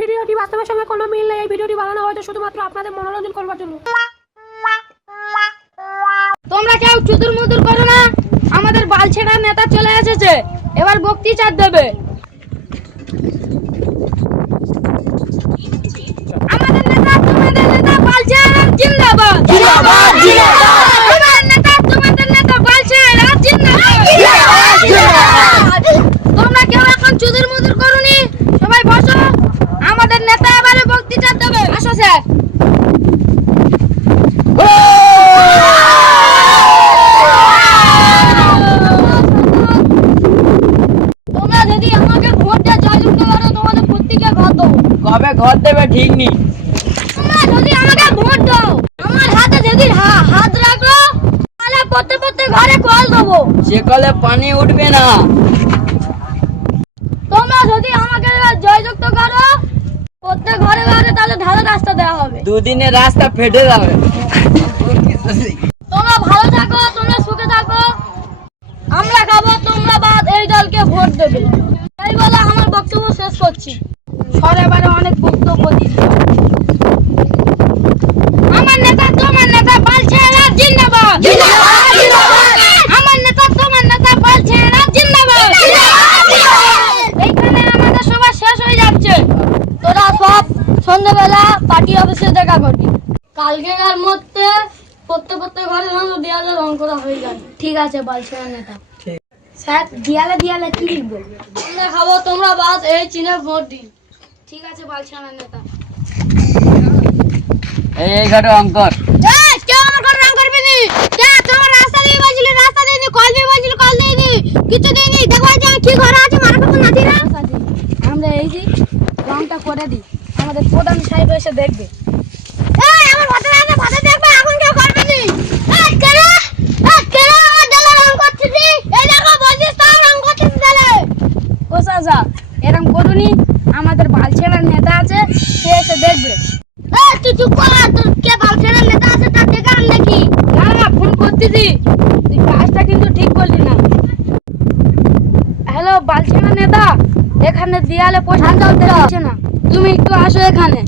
ভিডিওটি বাস্তবের সঙ্গে কোনো মিল নেই। এই ভিডিওটি বানানো হয়তো শুধুমাত্র আপনাদের মনোরঞ্জন করবার জন্য। তোমরা কেউ চুদুর মুদুর করো না। আমাদের বালছেড়া নেতা চলে এসেছে, এবার বক্তৃতা দেবে। আমাদের নেতা তোমাদের নেতা বালছেড়া জিন্দাবাদ জিন্দাবাদ জিন্দাবাদ। আমাদের নেতা তোমাদের নেতা বালছেড়া জিন্দাবাদ জিন্দাবাদ জিন্দাবাদ। তোমরা কেউ এখন চুদুর মুদুর করুনি, সবাই বসো। আমাদের নেতা এবারে বক্তৃতা দেবে। আসো স্যার। তোমরা যদি আমাকে ভোট দিয়ে জয়যুক্ত করো, তোমাদের প্রত্যেককে ঘর দেবো। কবে ঘর দেবে ঠিক নেই। তোমরা যদি আমাকে ভোট দাও, আমার হাতে যদি হাত রাখো, তাহলে প্রত্যেক ঘরে কল দেবো। সে কলে পানি উঠবে না। তোমরা যদি আমাকে জয়যুক্ত করো, প্রত্যেক ঘরে ঘরে তাহলে ঢালা রাস্তা দেওয়া হবে। দুদিনে রাস্তা ফেটে যাবে। তোমরা ভালো থাকো, তোমরা সুখে থাকো। আমরা খাবো, তোমরা বাদ এই দলকে ভোট দেবে। এই বলে আমার বক্তব্য শেষ করছি। সরেবারে অনেক বক্তব্য দিচ্ছি। আমার নেতা তোমার নেতা বালছেড়া জিন্দাবাদ জিন্দাবাদ জিন্দাবাদ। আমার নেতা তোমার নেতা বালছেড়া জিন্দাবাদ জিন্দাবাদ জিন্দাবাদ। এইখানে আমাদের সবার শেষ হয়ে যাচ্ছে। তোরা সব সন্ধ্যাবেলা পার্টি অফিসে দেখা করবি। কালকের মধ্যে প্রত্যেক ঘরে দেয়ালে রং করা হয়ে যাবে। ঠিক আছে বালছেড়া নেতা। স্যার দেয়ালে দেয়ালে কি লিখবো? আমরা খাবো, তোমরা বাস এই চিনে ভোট দিন। ঠিক আছে বালছেড়া নেতা। এই ঘরে অঙ্কর। কেউ আমার ঘরে রং করবি নি। তোমার রাস্তা দিয়ে বলছিলি, রাস্তা দিয়ে কল দিয়ে বলছিলি, কল দিয়ে কিছু দিইনি। দেখো যে কি ঘর আছে, মারা খাবো নাতি না। আমরা এই যে রংটা করে দিই, আমাদের প্রধান সাহেব এসে দেখবে। এই আমার ভাতে আছে, ভাতে দেখবে, এখন কেউ করবে নি। এই কেন আমার দেলে রং করছিস? এই দেখো বলছিস তাও রং করছিস দেলে। ও সাজা এরকম করুনি, আমাদের বালছেড়ার নেতা আছে, সে এসে দেখবে। এই তুই চুপ কর, তোর কে বালছেড়ার নেতা আছে তার দেখা আন নাকি? না ফোন করতেছি, তুই কাজটা কিন্তু ঠিক করলি না। হ্যালো বালছেড়ার নেতা, এখানে দেয়ালে পোস্টার দিচ্ছে না, তুমি একটু আসো এখানে।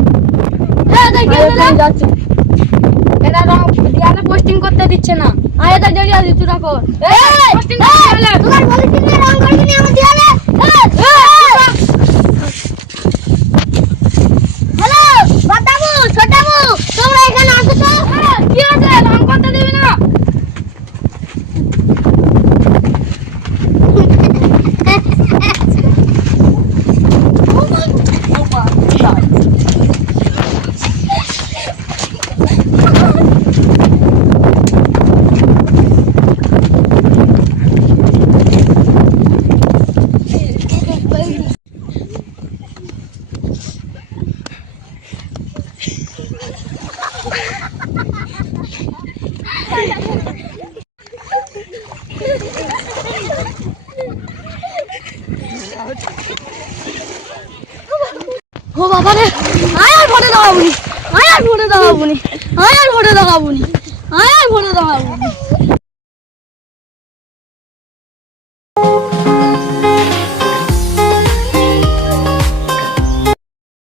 যাচ্ছে এটা দেয়ালে পোস্টিং করতে দিচ্ছে না। আয় এটা জড়িয়ে দিচ্ছ রাখো। পোস্টিং করতে তোমার বলেছি না রং করবি না আমার দেয়ালে। হ্যালো বাতাবু ছোটাবু, তোমরা এখানে আসো তো। কি আছে, রং করতে দিবি না? ও বাবা রে, আয় আর ভোটে দাঁড়াবুনি, আয় আর ভোটে দাঁড়াবুনি, আয় আর ভোটে দাঁড়াবুনি, আয় আর ভোটে দাঁড়াবুনি।